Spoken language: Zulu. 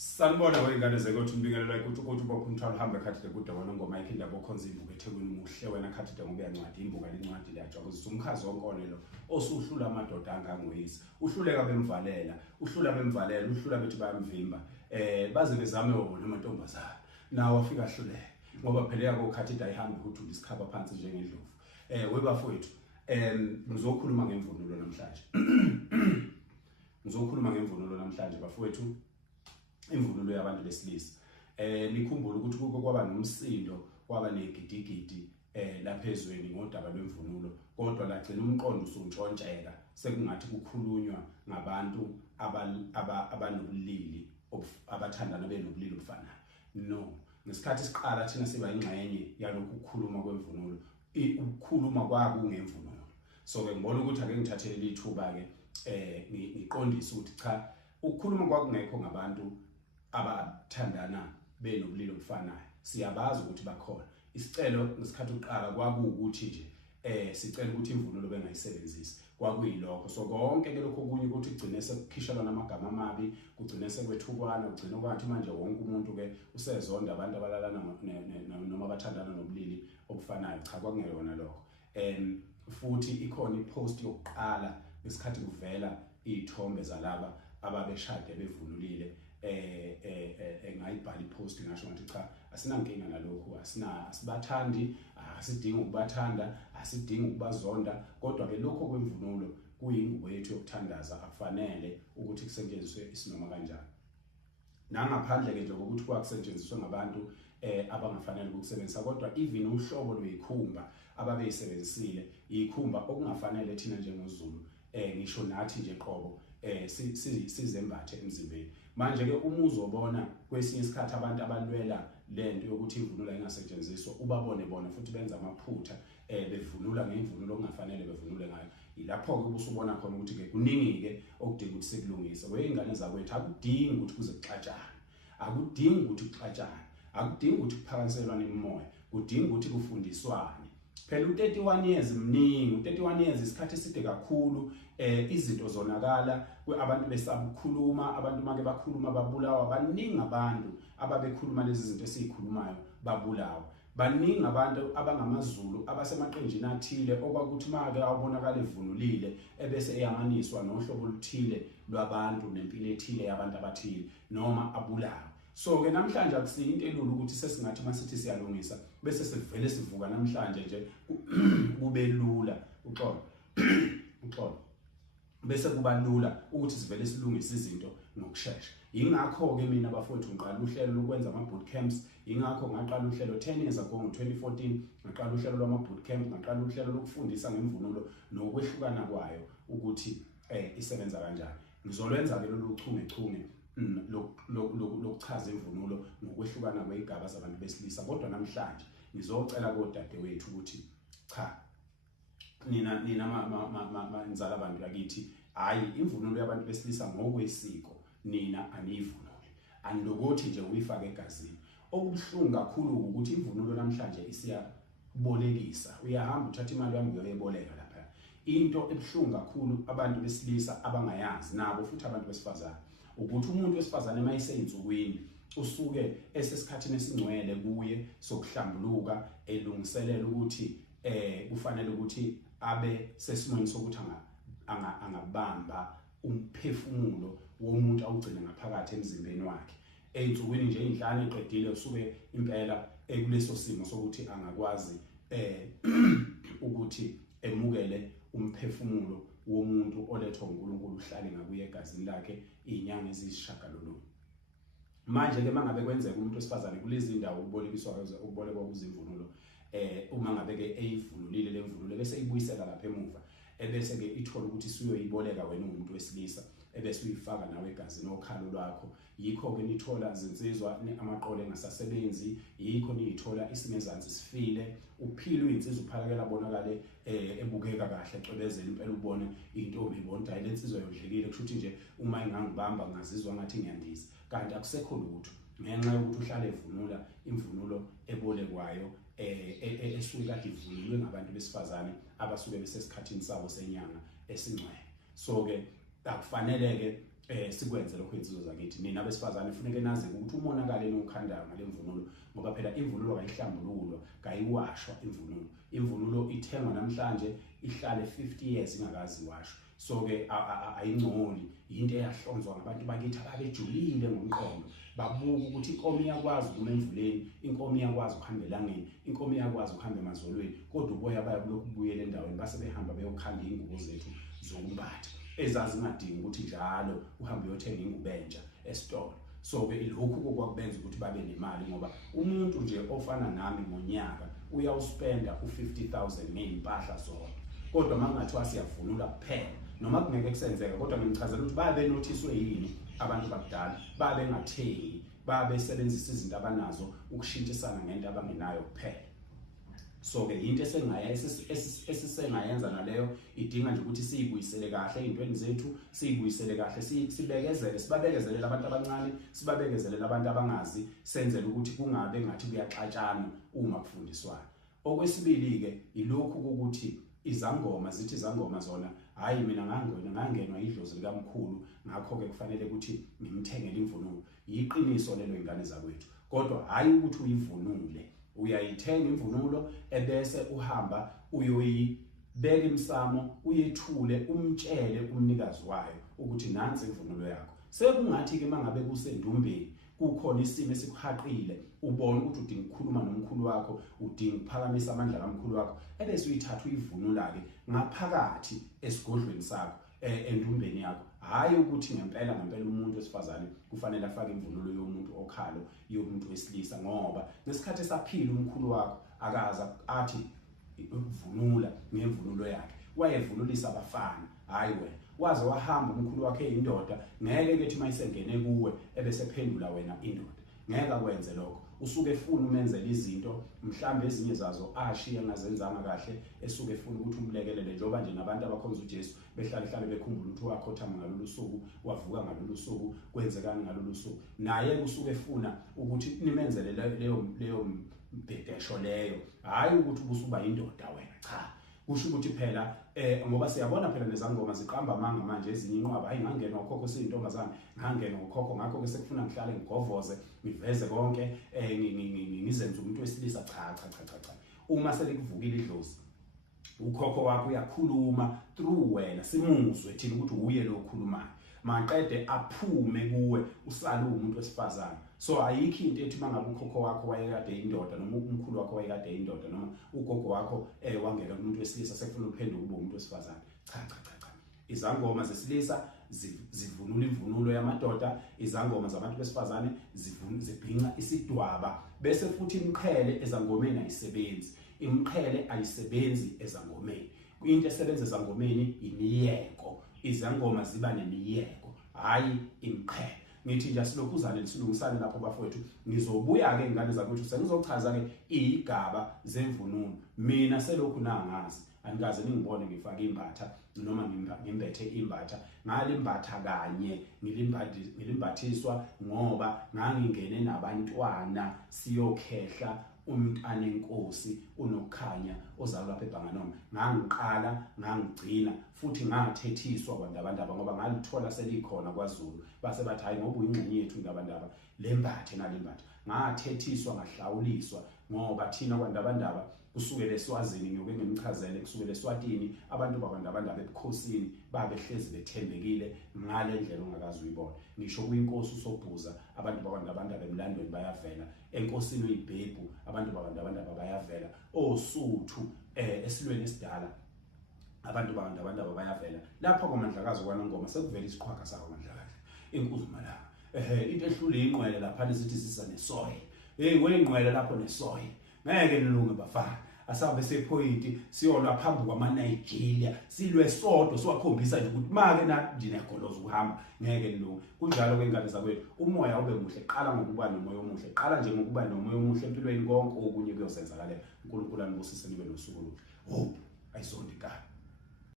Sanibona wengane zekothi umbingelela ukuthi ubopha umthwalo uhambe khathi kude wona ngoma yakhe indaba okhonza imbuku eThekwini umuhle wena khathi de ngoba yancwadi imbuka lencwadi liyajabulisa umkhazi wonkone lo osuhlula amadoda angangoyisi uhluleka bemvalela uhlula bethi bayamvimba baze bezame wona amantombazana nawo afika ahluleka ngoba phela yakokhathi dayihambe ukuthi ulisikhala phansi njengendlovu webafowethu ngizokhuluma ngemvunulo namhlanje bafowethu imvunulo yabantu besilisa nikhumbule ukuthi kuko kwaba nomsindo kwaba negidigidi lapha ezweni ngodaba lwemvunulo kodwa lagcina umqondo usontshontsheka sekungathi kukhulunywa ngabantu abanobulili abathandana benobulili obufanayo no ngesikhathi siqala thina siba ingxenye yalokhu ukukhuluma kwemvunulo ukukhuluma kwakungemvunulo so ke ngibona ukuthi ake ngithathele ithuba ke ngiqondise ukuthi cha ukukhuluma kwakungekho ngabantu abathandana benobulili obufanayo siyabazi ukuthi bakhona isicelo ngesikhathi uqala kwakuwukuthi nje sicela ukuthi imvunulo bengayisebenzisi kwakuyilokho so konke ke lokho kunye ukuthi kugcine sekukhishelana amagama amabi kugcine sekwethukwana kugcine kwathi manje wonke umuntu ke usezonda abantu abalalana noma abathandana nobulili obufanayo cha kwakungeyona lokho futhi ikhona ipost yokuqala ngesikhathi kuvela izithombe zalaba ababeshade bevunulile engayibhala ipost ngasho ngathi cha asinankinga nalokho asibathandi asidinga ukubathanda asidinga ukubazonda kodwa ke lokho kwemvunulo kuyingubo yethu yokuthandaza akufanele ukuthi kusetshenziswe isinoma kanjani nangaphandle ke nje ukuthi kwakusetshenziswe ngabantu abangafanele ukusebenzisa kodwa even uhlobo lweyikhumba ababeyisebenzisile ikhumba okungafanele thina njengozulu ngisho nathi nje qobo sizembathe emzimbeni manje ke uma uzobona kwesinye isikhathi abantu abalwela lento yokuthi imvunulo ingasetshenziswa ubabone bona futhi benza amaphutha bevunula ngemvunulo okungafanele bevunule ngayo ilapho ke ubusubona khona ukuthi ke kuningi ke okudinga ukuthi sikulungise weyingane zakwethu akudingi ukuthi kuze kuxatshane akudingi ukuthi kuxatshane akudingi ukuthi kuphakanyiselwane imimoya kudinga ukuthi kufundiswane phela u31 years mningi u31 years isikhathi eside kakhulu izinto zonakala abantu besaba ukukhuluma abantu make bakhuluma babulawa baningi abantu ababekhuluma lezi zinto esizikhulumayo babulawa baningi abantu abangamazulu abasemaqenjini athile okwakuthi make awubonakala evunulile ebese eyanganiswa nohlobo oluthile lwabantu nempilo ethile yabantu abathile noma abulawa so ke namhlanje akusiyo into elula ukuthi sesingathi masithi siyalungisa bese sivele sivuka namhlanje nje kube lula uxolo bese kuba lula ukuthi sivele silungise izinto ngokusheshsha ingakho ke mina bafowethu ngiqala uhlelo lokwenza ama boot camps ingakho ngaqala uhlelo 10 years ago ngo2014 ngaqala uhlelo lwama boot camp ngaqala uhlelo lokufundisa ngemvunulo nokwehlukana kwayo ukuthi isebenza kanjani ngizolwenza ke lolu chungechunge lokuchaza imvunulo ngokwehlukana kwezigaba zabantu besilisa kodwa namhlanje ngizocela kodadewethu ukuthi cha nina inzala abantu yakithi hayi imvunulo yabantu besilisa ngokwesiko nina aniyivunule anilokothi nje uyifake egazini okubuhlungu kakhulu ukuthi imvunulo namhlanje isiyabolekisa uyahamba uthatha imali yami uyoyeboleka lapha into ebuhlungu kakhulu abantu besilisa abangayazi nabo futhi abantu besifazane ukuthi umuntu wesifazane mayiseyinsukwini usuke esesikhathini esingcwele kuye sokuhlambuluka elungiselela ukuthi kufanele ukuthi abe sesimweni sokuthi angabamba umphefumulo womuntu awugcina ngaphakathi emzimbeni wakhe eyinsukwini nje inhlanu eqedile usuke impela ekuleso simo sokuthi angakwazi ukuthi emukele umphefumulo womuntu olethwa uNkulunkulu uhlale ngakuye egazini lakhe inyanga ezisishagalolunye manje ke mangabe kwenzeka umuntu wesifazane kulezi indawo ukubolekwa kuzimvunulo uma ngabe ke eyivunulile lemvunulo bese ibuyisela lapha emuva ebese ke ithola ukuthi siyoyiboleka wena umuntu wesilisa ebese uyifaka nawe egazini okhalo lwakho yikho ke nithola zinsizwa amaqole engasasebenzi yikho niyithola isimezansi sifile uphile uyinsizwa uphakela bonakale ebukeka kahle ecwebezela impela ubone intombi ibonta ilensizwa yodlekile kusho ukuthi nje uma ingangibamba ngazizwa ngathi ngiyandiza kanti akusekho lutho ngenxa yokuthi uhlale evunula imvunulo ebolekwayo esuke kade ivunulwe ngabantu besifazane abasuke besesikhathini sabo senyanga esingcwele so ke akufanele ke sikwenze lokho insizwa zakithi. Nina besifazane kufanele nazi ukuthi umonakalo enokhandayo ngale mvunulo ngoba phela imvunulo kayihlambululwa, kayiwashwa imvunulo. Imvunulo ithengwa namhlanje ihlale 50 years ingakazi washwa. So ke ayingcoli, into eyahlonzwa ngabantu bakithi ababejulile ngomqondo. Babuka ukuthi inkomo iyakwazi ukuma emvuleni, inkomo iyakwazi ukuhamba elangeni, inkomo iyakwazi ukuhamba emazolweni, kodwa uboya baya kulokhu kubuyela endaweni base behamba beyokhanda ingubo zethu zokumbatha ezazingadingi ukuthi njalo uhambe uyothenga ingubo entsha esitolo. So ke ilokhu kokwakubenza ukuthi babe nemali ngoba umuntu nje ofana nami ngonyaka uyawuspenda u50,000 ngeimpahla zona. Kodwa mangathiwa siyavunula kuphela noma kungeke kusenzeka, kodwa ngichazela ukuthi babe nothiswe yini abantu bakudala, babe ngathengi, babe sebenzisa izinto abanazo ukushintshisana ngento abangenayo kuphela. So ke into esisengayenza naleyo idinga nje ukuthi siyibuyisele kahle ezintweni zethu, siyibuyisele kahle, sibekezele, sibabekezelele abantu abancane, sibabekezelele abantu abangazi, senzele ukuthi kungabe ngathi kuyaxatshana uma kufundiswana. Okwesibili ke ilokhu ukuthi izangoma zithi izangoma zona hayi mina ngangenwa idlozi likamkhulu ngakho ke kufanele ukuthi ngimthengele imvunulo. Yiqiniso lelo ingane zakwethu, kodwa hayi ukuthi uyivunule. Uyayithenga imvunulo ebese uhamba uyoyibeka imsamo, uyethule, umtshele umnikazi wayo ukuthi nansi imvunulo yakho. Sekungathi ke mangabe kusendumbeni kukhona isimo esikuhaqile, ubone ukuthi udinga ukukhuluma nomkhulu wakho, udinga ukuphakamisa amandla kamkhulu wakho, ebese uyithatha uyivunula ke ngaphakathi esigodlweni sakho endumbeni yakho. Hayi ukuthi ngempela umuntu wesifazane kufanele afake imvunulo yomuntu okhalo, yomuntu wesilisa, ngoba ngesikhathi esaphila umkhulu wakho akaza athi uvunula ngemvunulo yakhe, wayevunulisa abafana. Hayi wena waze wahamba umkhulu wakhe eyindoda, ngeke kethi mayisengene kuwe ebese phendula wena indoda. Ngeke akwenze lokho. Usuke efuna umenzela izinto mhlambe ezinye zazo ashiya ngazenzanga kahle, esuke efuna ukuthi umlekelele njengoba nje nabantu abakhonza uJesu behlale bekhumbula ukuthi wakhothama ngalolu suku, wavuka ngalolu suku, kwenzekani ngalolu suku. Naye usuke efuna ukuthi nimenzele leyo mbhedesho leyo, hayi ukuthi ubusuba indoda wena, cha. Kusho ukuthi phela ngoba siyabona phela nezangoma ziqamba amanga manje ezinye inqwaba, hayi ngangenwa ukhokho siyintombazane, ngangenwa ukhokho, ngakho ke sekufuna ngihlale ngigovoze ngiveze konke ngizenze umuntu wesilisa. Cha. Uma selikuvukile idlozi, ukhokho wakho uyakhuluma through wena, simuzwe thina ukuthi uye lo okhulumayo, maqede aphume kuwe usale umuntu wesifazane. So ayikho into ethi mangabe ukhokho wakho wayekade indoda noma umkhulu wakho wayekade indoda noma ugogo wakho wangena kumuntu wesilisa sekufuna uphenduke ube umuntu wesifazane. Cha. Izangoma zesilisa zivunula imvunulo yamadoda, izangoma zabantu besifazane zibhinqa isidwaba, bese futhi imqhele ezangomeni ayisebenzi. Imqhele ayisebenzi ezangomeni. Into esebenza ezangomeni imiyeko. Izangoma ziba nemiyeko, hayi imqhele. Ngithi nje silokhuzane silungisane lapho bafowethu. Ngizobuya ke ingane zakwethu sengizochaza ke igaba zemvunulo. Mina selokhu nangazi, angaze ningibone ngifaka imbatha noma ngimbethe imbatha. Ngalimbatha kanye, ngilimbathiswa ngoba ngangingene nabantwana siyokhehla umntana enkosi unokukhanya ozalwa lapha eBhanganoma. Ngangiqala, ngangigcina futhi ngathethiswa kwandabandaba ngoba ngalithola selikhona kwaZulu. Base bathi hayi ngoba uyingxenye yethu ngabandaba lembathe nalembathe. Ngathethiswa, ngahlawuliswa ngoba thina kwandabandaba kusukela eSwazini, ngiyoke ngimchazele kusukela eSwatini abantu bakwandabandaba ebukhosini babehlezi bethembekile ngale ndlela ongakazi uyibona. Ngisho kuyinkosi uSobhuza abantu bakwandabandaba emlandweni bayavela, enkosini uyiBhebhu abantu bakwandabandaba bayavela, oSuthu esilweni esidala abantu bakwandabandaba bayavela. Lapha kwaMandlakazi kwaNongoma sekuvela isiqhwaga sawo Mandlakazi inkulumalanga. Into ehlule inqwele lapha lesithi sisa nesoy. Wenqwele lapho nesoy. Ngeke nilunge bafana. Asabe sephoyinti siyolwa phambi kwamaNigeria, silwe sodwa siwakhombisa nje ukuthi make na ndinegoloza ukuhamba. Ngeke nilunge. Kunjalo ke ingane zakwethu, umoya ube muhle, qala ngokuba nomoya omuhle, qala nje ngokuba nomoya omuhle empilweni konke okunye kuyosenzakalela. uNkulunkulu anibusise nibe nosuku oluhle. Hope ayisondikala.